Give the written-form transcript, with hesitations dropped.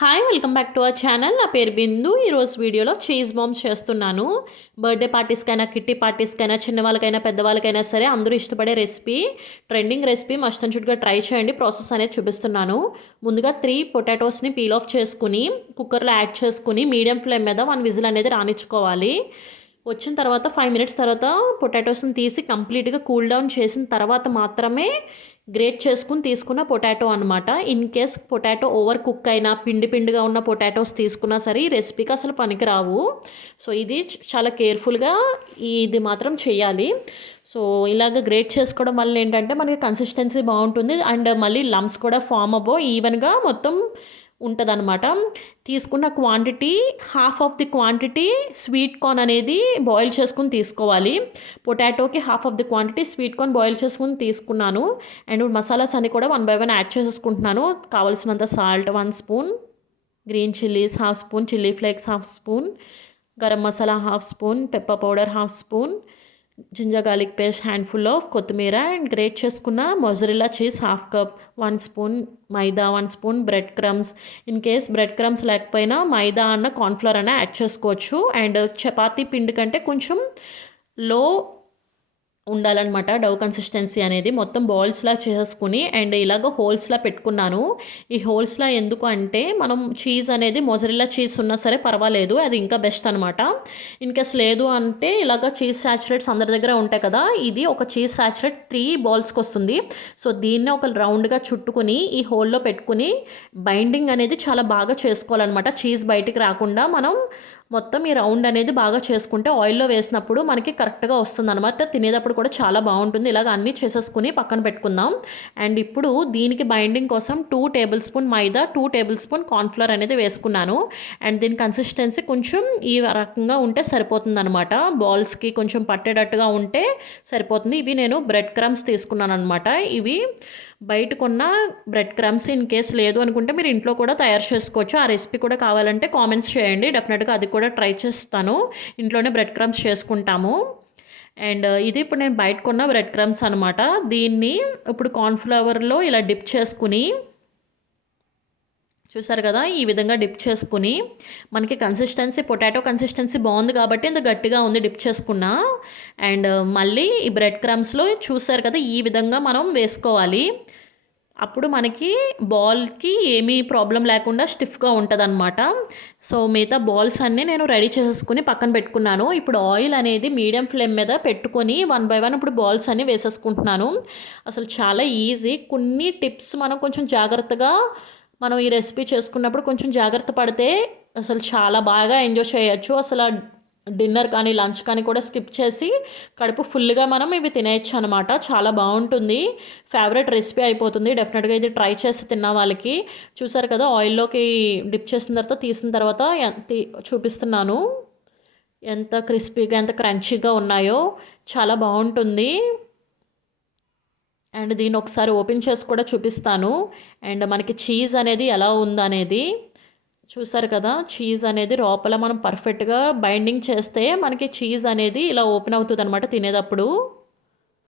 Hi welcome back to our channel. నా పేరు బిందు. ఈరోజు వీడియోలో చీజ్ బాంబ్స్ చేస్తున్నాను. బర్త్డే పార్టీస్కైనా, కిట్టి పార్టీస్కైనా, చిన్నవాళ్ళకైనా, పెద్దవాళ్ళకైనా సరే అందరూ ఇష్టపడే recipe, trending recipe. Must and షుడ్గా ట్రై చేయండి. ప్రాసెస్ అనేది చూపిస్తున్నాను. ముందుగా 3 పొటాటోస్ని పీల్ ఆఫ్ చేసుకుని కుక్కర్లో యాడ్ చేసుకుని మీడియం ఫ్లేమ్ మీద 1 విజిల్ అనేది రానిచ్చుకోవాలి. వచ్చిన తర్వాత 5 మినిట్స్ తర్వాత పొటాటోస్ని తీసి కంప్లీట్గా కూల్ డౌన్ చేసిన తర్వాత మాత్రమే గ్రేట్ చేసుకుని తీసుకున్న పొటాటో అనమాట. In case potato over cook అయినా పిండి పిండిగా ఉన్న పొటాటోస్ తీసుకున్నా సరే ఈ రెసిపీకి అసలు పనికిరావు. సో ఇది చాలా కేర్ఫుల్గా ఇది మాత్రం చేయాలి. సో ఇలాగ గ్రేట్ చేసుకోవడం వల్ల ఏంటంటే మనకి కన్సిస్టెన్సీ బాగుంటుంది అండ్ మళ్ళీ లమ్స్ కూడా ఫామ్ అవ్వవు, ఈవెన్గా మొత్తం ఉంటుందన్నమాట. తీసుకున్న quantity half of the quantity sweet corn అనేది బాయిల్ చేసుకుని తీసుకోవాలి. పొటాటోకి half of the quantity sweet corn boil చేసుకుని తీసుకున్నాను. అండ్ మసాలాస్ అన్ని కూడా 1 బై 1 యాడ్ చేసేసుకుంటున్నాను. కావలసినంత salt 1 spoon, green chillies half spoon, chilli flakes half spoon, garam masala half spoon, pepper powder half spoon, ginger garlic paste handful of, కొత్తిమీర and grate చేసుకున్న mozzarella cheese half cup, 1 spoon maida, 1 spoon bread crumbs. In case bread crumbs లేకపోయినా మైదా అన్న cornflour అన్న add చేసుకోవచ్చు. And chapati పిండి కంటే కొంచెం లో ఉండాలన్నమాట డవ్ కన్సిస్టెన్సీ అనేది. మొత్తం బాల్స్లా చేసుకుని అండ్ ఇలాగ హోల్స్లా పెట్టుకున్నాను. ఈ హోల్స్లా ఎందుకు అంటే మనం చీజ్ అనేది మొజరెల్లా చీజ్ ఉన్నా సరే పర్వాలేదు, అది ఇంకా బెస్ట్ అనమాట. ఇన్ కేస్ లేదు అంటే ఇలాగ చీజ్ సాచురేట్స్ అందరి దగ్గర ఉంటాయి కదా, ఇది ఒక చీజ్ సాచురేట్ 3 బాల్స్కి వస్తుంది. సో దీన్ని ఒక రౌండ్గా చుట్టుకుని ఈ హోల్లో పెట్టుకుని బైండింగ్ అనేది చాలా బాగా చేసుకోవాలన్నమాట. చీజ్ బయటికి రాకుండా మనం మొత్తం ఈ రౌండ్ అనేది బాగా చేసుకుంటే ఆయిల్లో వేసినప్పుడు మనకి కరెక్ట్గా వస్తుంది అనమాట. తినేటప్పుడు కూడా చాలా బాగుంటుంది. ఇలాగ అన్నీ చేసేసుకుని పక్కన పెట్టుకుందాం. అండ్ ఇప్పుడు దీనికి బైండింగ్ కోసం 2 టేబుల్ స్పూన్ మైదా, 2 టేబుల్ స్పూన్ కార్న్ఫ్లవర్ అనేది వేసుకున్నాను. అండ్ దీని కన్సిస్టెన్సీ కొంచెం ఈ రకంగా ఉంటే సరిపోతుంది అనమాట. బాల్స్కి కొంచెం పట్టేటట్టుగా ఉంటే సరిపోతుంది. ఇవి నేను బ్రెడ్ క్రమ్స్ తీసుకున్నాను అనమాట. ఇవి బయట కొన్న బ్రెడ్ క్రమ్స్. ఇన్ కేస్ లేదు అనుకుంటే మీరు ఇంట్లో కూడా తయారు చేసుకోవచ్చు. ఆ రెసిపీ కూడా కావాలంటే కామెంట్స్ చేయండి, డెఫినెట్గా అది కూడా ట్రై చేస్తాను. ఇంట్లోనే బ్రెడ్ క్రమ్స్ చేసుకుంటాము. అండ్ ఇది ఇప్పుడు నేను బయట కొన్న బ్రెడ్ క్రమ్స్ అనమాట. దీన్ని ఇప్పుడు కార్న్ఫ్లవర్లో ఇలా డిప్ చేసుకుని, చూసారు కదా, ఈ విధంగా డిప్ చేసుకుని మనకి కన్సిస్టెన్సీ పొటాటో కన్సిస్టెన్సీ బాగుంది కాబట్టి ఇంత గట్టిగా ఉంది డిప్ చేసుకున్నా. అండ్ మళ్ళీ ఈ బ్రెడ్ క్రమ్స్లో చూసారు కదా ఈ విధంగా మనం వేసుకోవాలి. అప్పుడు మనకి బాల్కి ఏమీ ప్రాబ్లం లేకుండా స్టిఫ్గా ఉంటుంది అనమాట. సో మిగతా బాల్స్ అన్నీ నేను రెడీ చేసేసుకుని పక్కన పెట్టుకున్నాను. ఇప్పుడు ఆయిల్ అనేది మీడియం ఫ్లేమ్ మీద పెట్టుకొని 1 బై 1 ఇప్పుడు బాల్స్ అన్నీ వేసేసుకుంటున్నాను. అసలు చాలా ఈజీ. కొన్ని టిప్స్ మనం కొంచెం జాగ్రత్తగా మనం ఈ రెసిపీ చేసుకున్నప్పుడు కొంచెం జాగ్రత్త పడితే అసలు చాలా బాగా ఎంజాయ్ చేయొచ్చు. అసలు డిన్నర్ కానీ లంచ్ కానీ కూడా స్కిప్ చేసి కడుపు ఫుల్గా మనం ఇవి తినేయచ్చు అనమాట. చాలా బాగుంటుంది. ఫేవరెట్ రెసిపీ అయిపోతుంది. డెఫినెట్గా ఇది ట్రై చేసి తిన్న వాళ్ళకి. చూసారు కదా ఆయిల్లోకి డిప్ చేసిన తర్వాత తీసిన తర్వాత చూపిస్తున్నాను ఎంత క్రిస్పీగా ఎంత క్రంచీగా ఉన్నాయో. చాలా బాగుంటుంది. అండ్ దీన్ని ఒకసారి ఓపెన్ చేసి కూడా చూపిస్తాను. అండ్ మనకి చీజ్ అనేది ఎలా ఉందనేది చూసారు కదా. చీజ్ అనేది లోపల మనం పర్ఫెక్ట్గా బైండింగ్ చేస్తే మనకి చీజ్ అనేది ఇలా ఓపెన్ అవుతుంది అనమాట తినేటప్పుడు.